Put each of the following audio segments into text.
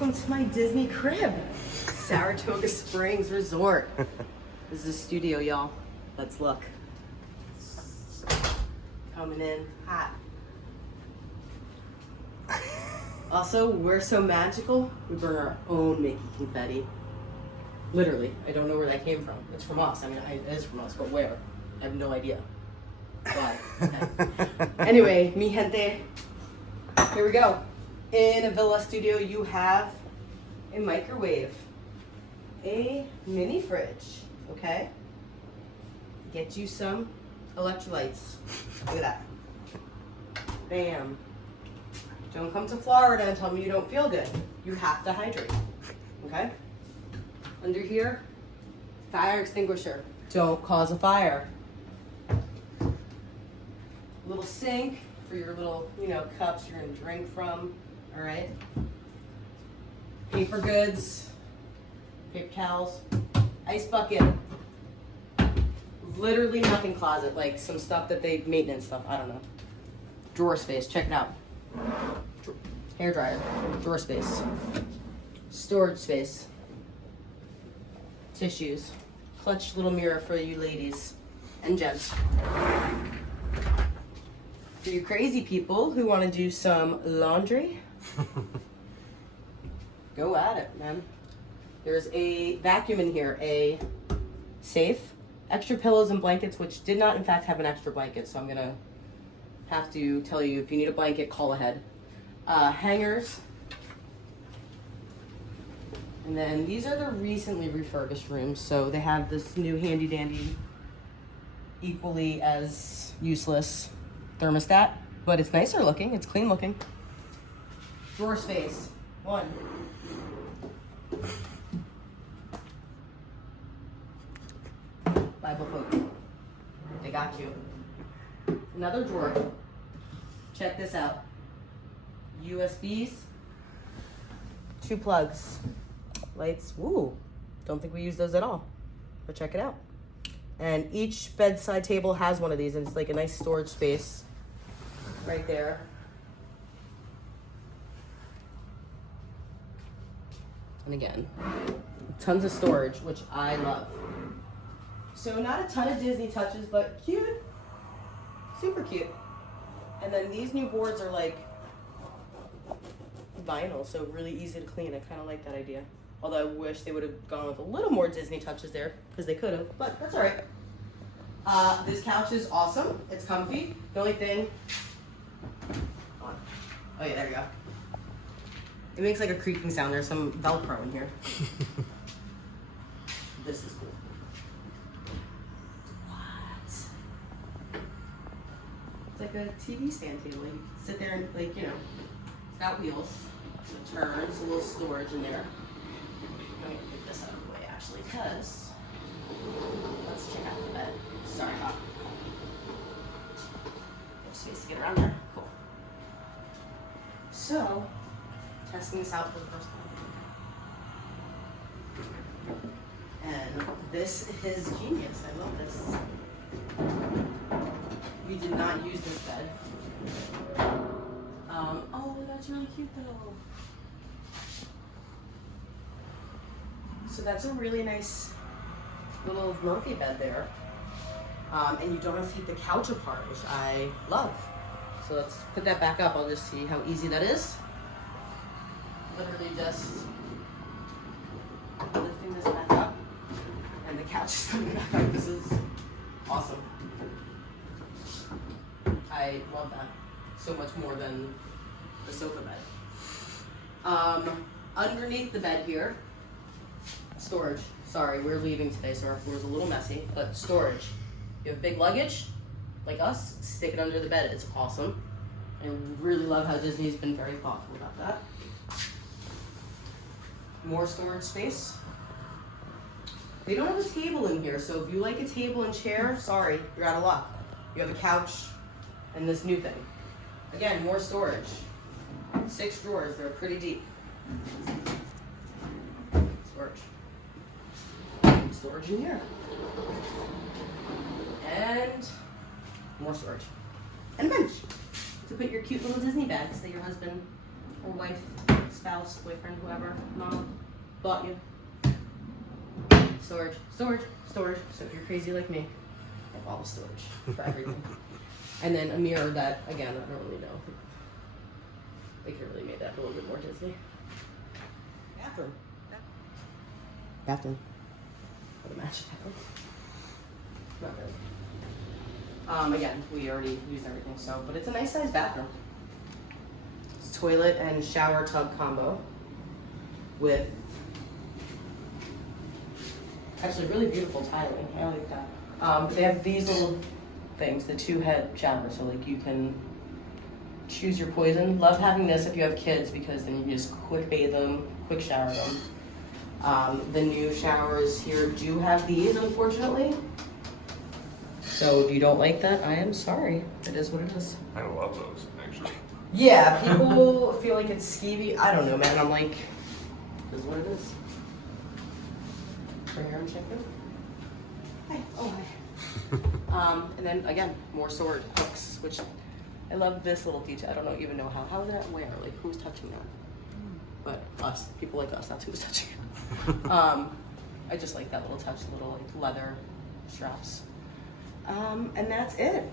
Welcome to my Disney crib, Saratoga Springs Resort. This is the studio, y'all. Let's look. Coming in hot. Also, we're so magical, we burn our own Mickey confetti. Literally, I don't know where that came from. It's from us. I mean, it is from us, but where? I have no idea. Why? Okay. Anyway, mi gente, here we go. In a villa studio, you have a microwave, a mini fridge, okay? Get you some electrolytes. Look at that. Bam. Don't come to Florida and tell me you don't feel good. You have to hydrate, okay? Under here, fire extinguisher. Don't cause a fire. Little sink for your little, cups you're gonna drink from, all right? Paper goods, paper towels, ice bucket. Literally nothing closet, like some stuff that they, maintenance stuff, I don't know. Drawer space, check it out. Hair dryer, drawer space. Storage space. Tissues. Clutch little mirror for you ladies and gents. For you crazy people who want to do some laundry, go at it, man. There's a vacuum in here, a safe, extra pillows and blankets, which did not in fact have an extra blanket, so I'm gonna have to tell you, if you need a blanket, call ahead. Hangers. And then these are the recently refurbished rooms, so they have this new handy dandy, equally as useless thermostat, but it's nicer looking, it's clean looking. Drawer space, one. Bible folk, they got you. Another drawer, check this out. USBs, 2 plugs, lights, woo, don't think we use those at all, but check it out. And each bedside table has one of these, and it's like a nice storage space right there. And again, tons of storage, which I love. So not a ton of Disney touches, but cute, super cute. And then these new boards are like vinyl, so really easy to clean. I kind of like that idea. Although I wish they would have gone with a little more Disney touches there, because they could have, but that's all right. This couch is awesome. It's comfy. The only thing, oh yeah, there we go. It makes like a creaking sound. There's some Velcro in here. This is cool. What? It's like a TV stand table. You can sit there and it's got wheels. It turns, a little storage in there. I'm gonna get this out of the way actually, because let's check out the bed. Sorry, Hawk. There's space to get around there. Cool. So, testing this out for the first time. And this is genius. I love this. We did not use this bed. Oh, that's really cute though. So that's a really nice little Murphy bed there. And you don't have to take the couch apart, which I love. So let's put that back up. I'll just see how easy that is. Literally just lifting this back up, and the couch is coming back up. This is awesome. I love that so much more than the sofa bed. Underneath the bed here, storage. Sorry, we're leaving today, so our floor's a little messy, but storage. You have big luggage, like us, stick it under the bed. It's awesome. I really love how Disney's been very thoughtful about that. More storage space. They don't have a table in here, so if you like a table and chair, sorry, you're out of luck. You have a couch and this new thing. Again, more storage. 6 drawers, they're pretty deep. Storage. Storage in here. And more storage. And a bench to put your cute little Disney bags that your husband or wife spouse, boyfriend, whoever, mom, bought you. Storage, storage, storage. So if you're crazy like me, I have all the storage for everything. And then a mirror that, again, I don't really know. They could really make that a little bit more Disney. Bathroom. Bathroom. What a match. Not really. Again, we already used everything, so, but it's a nice sized bathroom. It's toilet and shower tub combo with actually really beautiful tiling. I like that. But they have these little things, the 2-head showers, so like you can choose your poison. Love having this if you have kids because then you can just quick bathe them, quick shower them. The new showers here do have these, unfortunately. So if you don't like that, I am sorry. It is what it is. I love those, actually. Yeah, people feel like it's skeevy. I don't know, man. I'm like, this is what it is. Bring your own chicken. Hi. Oh, hi. And then again, more sword hooks, which I love this little detail. I don't even know how is that where? Like who's touching that? But us, people like us, that's who's touching it. I just like that little touch, little like leather straps. And that's it.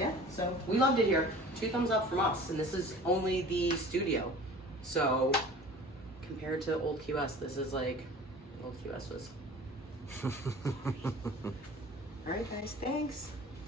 Yeah, so we loved it here. 2 thumbs up from us, and this is only the studio. So compared to old QS, this is like old QS was. All right, guys, thanks.